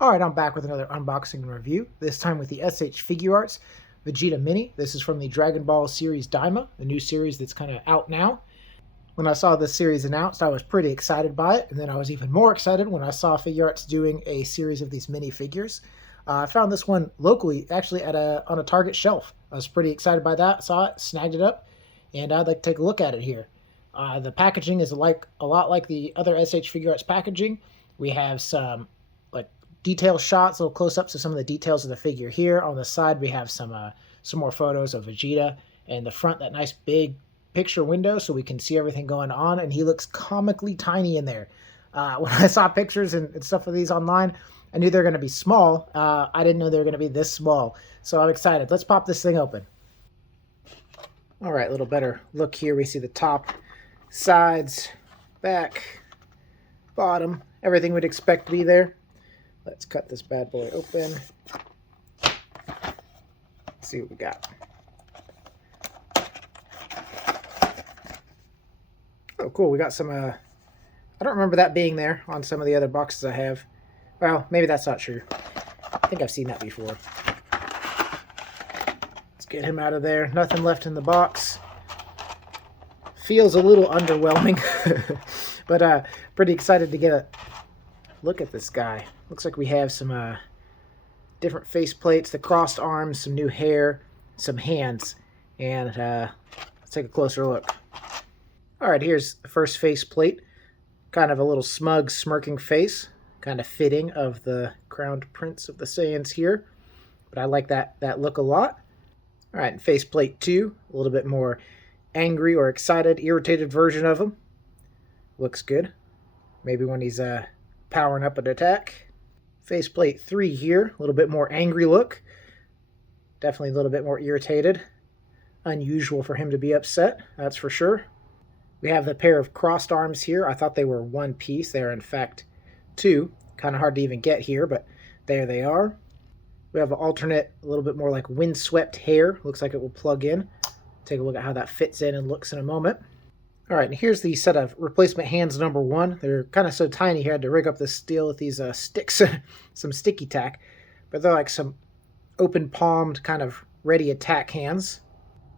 Alright, I'm back with another unboxing and review, this time with the SH Figuarts Vegeta Mini. This is from the Dragon Ball series Daima, the new series that's kind of out now. When I saw this series announced, I was pretty excited by it, and then I was even more excited when I saw Figuarts doing a series of these mini figures. I found this one locally, actually on a Target shelf. I was pretty excited by that, saw it, snagged it up, and I'd like to take a look at it here. The packaging is a lot like the other SH Figuarts packaging. We have some detail shots, little close-ups of some of the details of the figure here. On the side, we have some more photos of Vegeta, and the front, that nice big picture window so we can see everything going on, and he looks comically tiny in there. When I saw pictures and stuff of these online, I knew they're going to be small. I didn't know they were going to be this small, so I'm excited. Let's pop this thing open. All right, a little better look here. We see the top, sides, back, bottom, everything we'd expect to be there. Let's cut this bad boy open. Let's see what we got. Oh, cool. We got some, I don't remember that being there on some of the other boxes I have. Well, maybe that's not true. I think I've seen that before. Let's get him out of there. Nothing left in the box. Feels a little underwhelming, but pretty excited to get a look at this guy. Looks like we have some different face plates, the crossed arms, some new hair, some hands, and let's take a closer look. Alright, here's the first face plate. Kind of a little smug, smirking face. Kind of fitting of the crowned prince of the Saiyans here. But I like that look a lot. Alright, and face plate 2, a little bit more angry or excited, irritated version of him. Looks good. Maybe when he's powering up an attack. Faceplate 3 here, a little bit more angry look. Definitely a little bit more irritated. Unusual for him to be upset, that's for sure. We have the pair of crossed arms here. I thought they were one piece. They're in fact two. Kind of hard to even get here, but there they are. We have an alternate, a little bit more like windswept hair. Looks like it will plug in. Take a look at how that fits in and looks in a moment. Alright, and here's the set of replacement hands number 1. They're kind of so tiny here, I had to rig up the steel with these sticks, some sticky tack. But they're like some open-palmed, kind of ready attack hands.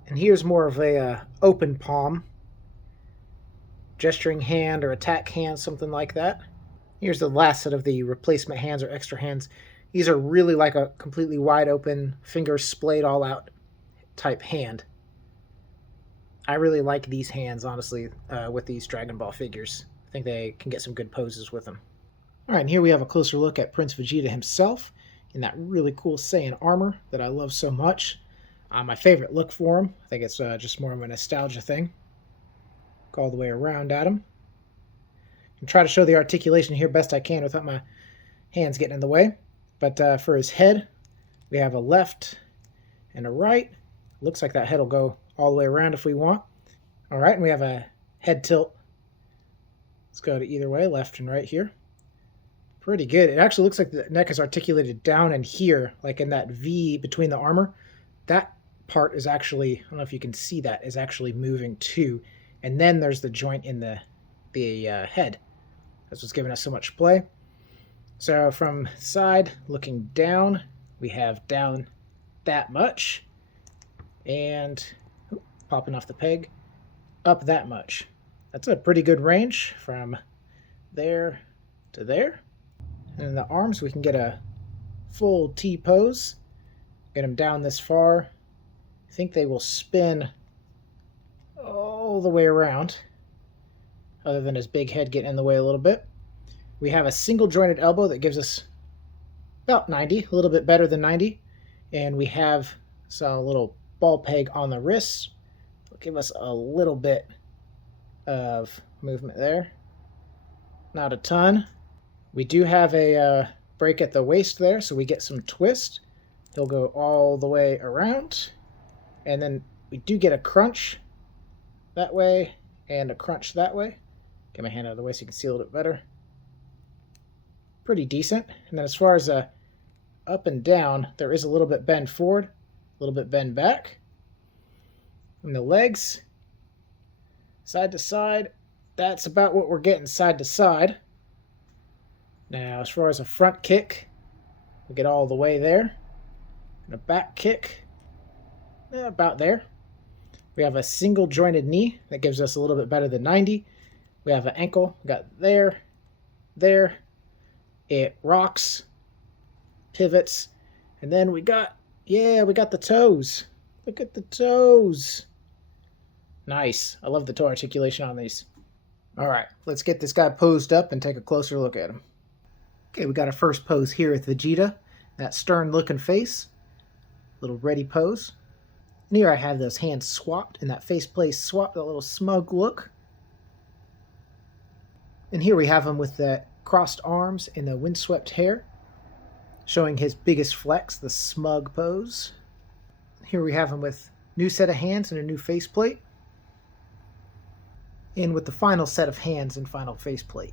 And here's more of a open palm, gesturing hand or attack hand, something like that. Here's the last set of the replacement hands or extra hands. These are really like a completely wide open, fingers splayed all out type hand. I really like these hands, honestly, with these Dragon Ball figures. I think they can get some good poses with them. Alright, and here we have a closer look at Prince Vegeta himself in that really cool Saiyan armor that I love so much. My favorite look for him. I think it's just more of a nostalgia thing. Go all the way around at him. And try to show the articulation here best I can without my hands getting in the way. But for his head, we have a left and a right. Looks like that head will go all the way around if we want. Alright, and we have a head tilt. Let's go to either way, left and right here. Pretty good. It actually looks like the neck is articulated down in here, like in that V between the armor. That part is actually, I don't know if you can see that, is actually moving too. And then there's the joint in the head. That's what's giving us so much play. So from side, looking down, we have down that much. And popping off the peg, up that much. That's a pretty good range from there to there. And in the arms, we can get a full T pose. Get them down this far. I think they will spin all the way around, other than his big head getting in the way a little bit. We have a single jointed elbow that gives us about 90, a little bit better than 90. And we have a little ball peg on the wrists. It'll give us a little bit of movement there. Not a ton. We do have a break at the waist there, so we get some twist. He'll go all the way around. And then we do get a crunch that way and a crunch that way. Get my hand out of the way so you can see a little bit better. Pretty decent. And then as far as up and down, there is a little bit bend forward, a little bit bend back. And the legs, side to side, that's about what we're getting side to side. Now, as far as a front kick, We'll get all the way there. And a back kick. About there. We have a single jointed knee. That gives us a little bit better than 90. We have an ankle. We got there. There. It rocks. Pivots. And then we got the toes. Look at the toes. Nice. I love the toe articulation on these. All right, let's get this guy posed up and take a closer look at him. Okay, we got our first pose here with Vegeta. That stern-looking face. Little ready pose. And here I have those hands swapped and that faceplate swapped, that little smug look. And here we have him with the crossed arms and the windswept hair, showing his biggest flex, the smug pose. Here we have him with new set of hands and a new faceplate. And with the final set of hands and final faceplate.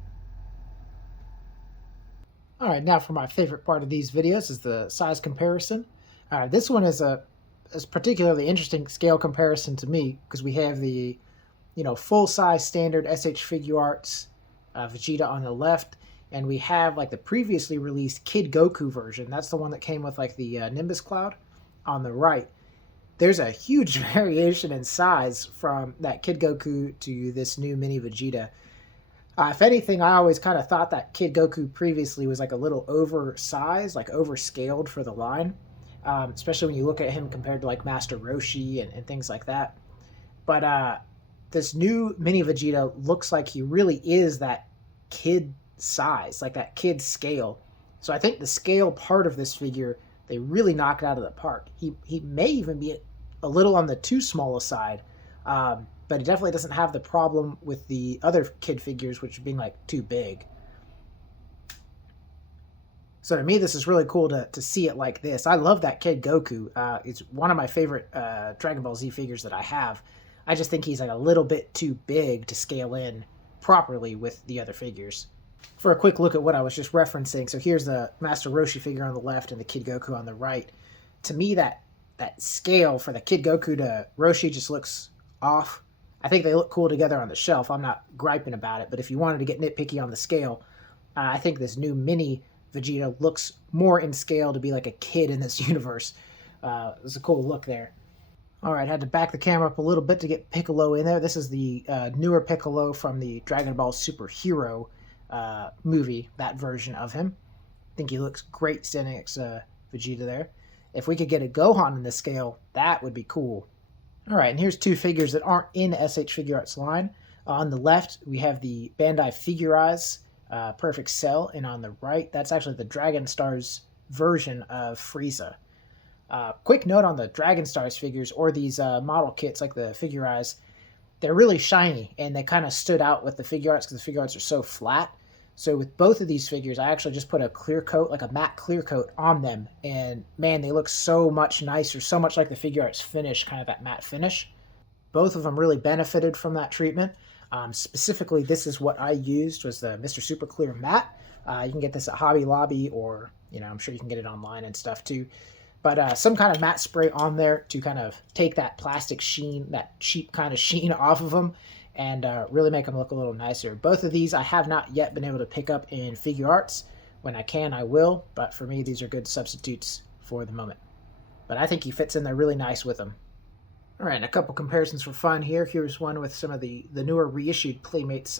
Alright, now for my favorite part of these videos is the size comparison. This one is a particularly interesting scale comparison to me because we have the full-size standard SH Figuarts Vegeta on the left, and we have like the previously released Kid Goku version. That's the one that came with like the Nimbus Cloud on the right. There's a huge variation in size from that Kid Goku to this new mini Vegeta. If anything, I always kind of thought that Kid Goku previously was like a little oversized, like overscaled for the line, especially when you look at him compared to like Master Roshi and things like that. But this new mini Vegeta looks like he really is that kid size, like that kid scale. So I think the scale part of this figure, they really knocked it out of the park. He may even be a little on the too small a side, but it definitely doesn't have the problem with the other kid figures, which are being like too big. So to me, this is really cool to see it like this. I love that Kid Goku. It's one of my favorite Dragon Ball Z figures that I have. I just think he's like a little bit too big to scale in properly with the other figures. For a quick look at what I was just referencing, so here's the Master Roshi figure on the left and the Kid Goku on the right. To me, that scale for the Kid Goku to Roshi just looks off. I think they look cool together on the shelf. I'm not griping about it, but if you wanted to get nitpicky on the scale, I think this new mini Vegeta looks more in scale to be like a kid in this universe. It's a cool look there. Alright, had to back the camera up a little bit to get Piccolo in there. This is the newer Piccolo from the Dragon Ball Super Hero movie, that version of him. I think he looks great standing next to Vegeta there. If we could get a Gohan in this scale, that would be cool. Alright, and here's two figures that aren't in SH Figuarts line. On the left, we have the Bandai Figuarts Perfect Cell, and on the right, that's actually the Dragon Stars version of Frieza. Quick note on the Dragon Stars figures, or these model kits like the Figuarts, they're really shiny, and they kind of stood out with the Figuarts because the Figuarts are so flat. So with both of these figures, I actually just put a clear coat, like a matte clear coat on them, and man, they look so much nicer, so much like the Figuarts finish, kind of that matte finish. Both of them really benefited from that treatment. Specifically, this is what I used, was the Mr. Super Clear Matte. You can get this at Hobby Lobby, or I'm sure you can get it online and stuff too. But some kind of matte spray on there to kind of take that plastic sheen, that cheap kind of sheen off of them, and really make them look a little nicer. Both of these I have not yet been able to pick up in Figuarts. When I can, I will, but for me, these are good substitutes for the moment. But I think he fits in there really nice with them. All right, and a couple comparisons for fun here. Here's one with some of the newer reissued Playmates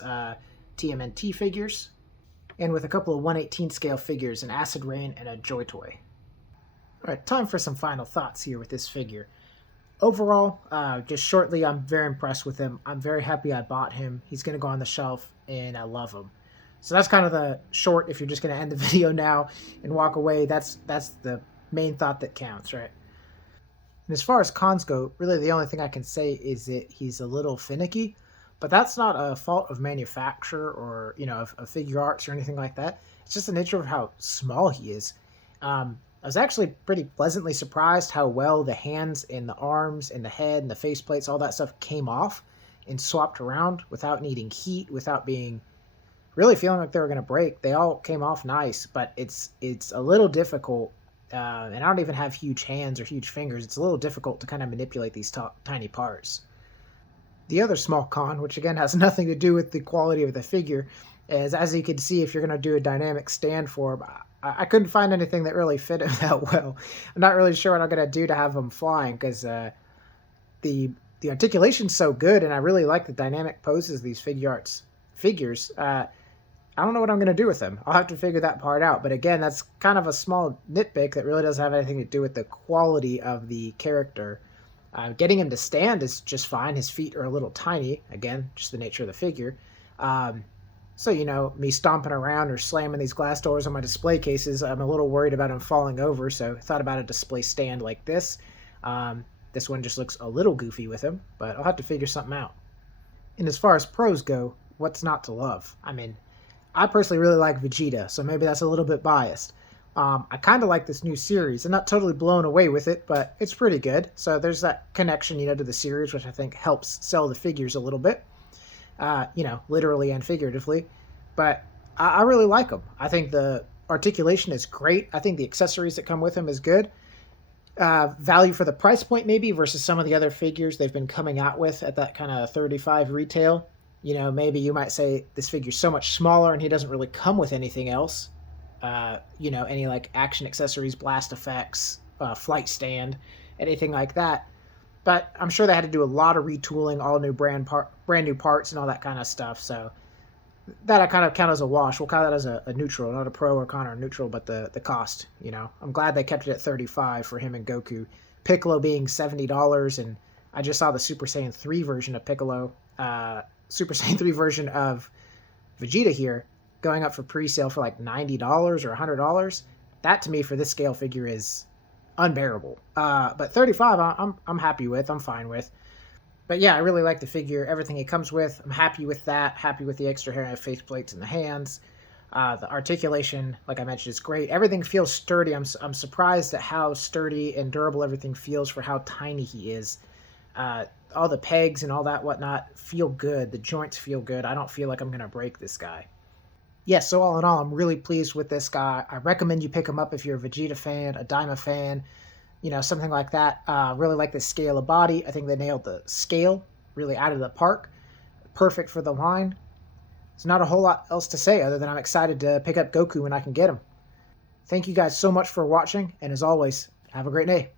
TMNT figures, and with a couple of 1/18 scale figures, an Acid Rain and a Joy Toy. All right, time for some final thoughts here with this figure. Overall, just shortly, I'm very impressed with him. I'm very happy I bought him. He's going to go on the shelf, and I love him. So that's kind of the short, if you're just going to end the video now and walk away, that's the main thought that counts, right? And as far as cons go, really the only thing I can say is that he's a little finicky, but that's not a fault of manufacturer or, of Figuarts or anything like that. It's just the nature of how small he is. I was actually pretty pleasantly surprised how well the hands and the arms and the head and the faceplates, all that stuff came off and swapped around without needing heat, without being really feeling like they were going to break. They all came off nice, but it's a little difficult, and I don't even have huge hands or huge fingers. It's a little difficult to kind of manipulate these tiny parts. The other small con, which again has nothing to do with the quality of the figure, is, as you can see, if you're going to do a dynamic stand for him, I couldn't find anything that really fit him that well. I'm not really sure what I'm gonna do to have him flying because the the articulation's so good, and I really like the dynamic poses of these Figuarts figures. I don't know what I'm gonna do with them. I'll have to figure that part out. But again, that's kind of a small nitpick that really doesn't have anything to do with the quality of the character. Getting him to stand is just fine. His feet are a little tiny. Again, just the nature of the figure. Um, so, me stomping around or slamming these glass doors on my display cases, I'm a little worried about him falling over. So I thought about a display stand like this. This one just looks a little goofy with him, but I'll have to figure something out. And as far as pros go, what's not to love? I mean, I personally really like Vegeta, so maybe that's a little bit biased. I kind of like this new series. I'm not totally blown away with it, but it's pretty good. So there's that connection, to the series, which I think helps sell the figures a little bit, literally and figuratively. But I really like them. I think the articulation is great. I think the accessories that come with them is good. Value for the price point maybe versus some of the other figures they've been coming out with at that kind of 35 retail. Maybe you might say this figure's so much smaller and he doesn't really come with anything else. Any like action accessories, blast effects, flight stand, anything like that. But I'm sure they had to do a lot of retooling, all new brand new parts and all that kind of stuff. So that I kind of count as a wash. We'll count that as a neutral, not a pro or con or neutral, but the cost. I'm glad they kept it at 35 for him and Goku. Piccolo being $70, and I just saw the Super Saiyan 3 version of Piccolo, Super Saiyan 3 version of Vegeta here, going up for pre-sale for like $90 or $100. That to me for this scale figure is unbearable. But 35, I'm happy with. I'm fine with. But yeah, I really like the figure, everything it comes with. I'm happy with that. Happy with the extra hair and face plates in the hands. The articulation, like I mentioned, is great. Everything feels sturdy. I'm surprised at how sturdy and durable everything feels for how tiny he is. All the pegs and all that whatnot feel good. The joints feel good. I don't feel like I'm going to break this guy. Yeah, so all in all, I'm really pleased with this guy. I recommend you pick him up if you're a Vegeta fan, a Daima fan, something like that. Really like the scale of body. I think they nailed the scale really out of the park. Perfect for the line. There's not a whole lot else to say other than I'm excited to pick up Goku when I can get him. Thank you guys so much for watching, and as always, have a great day.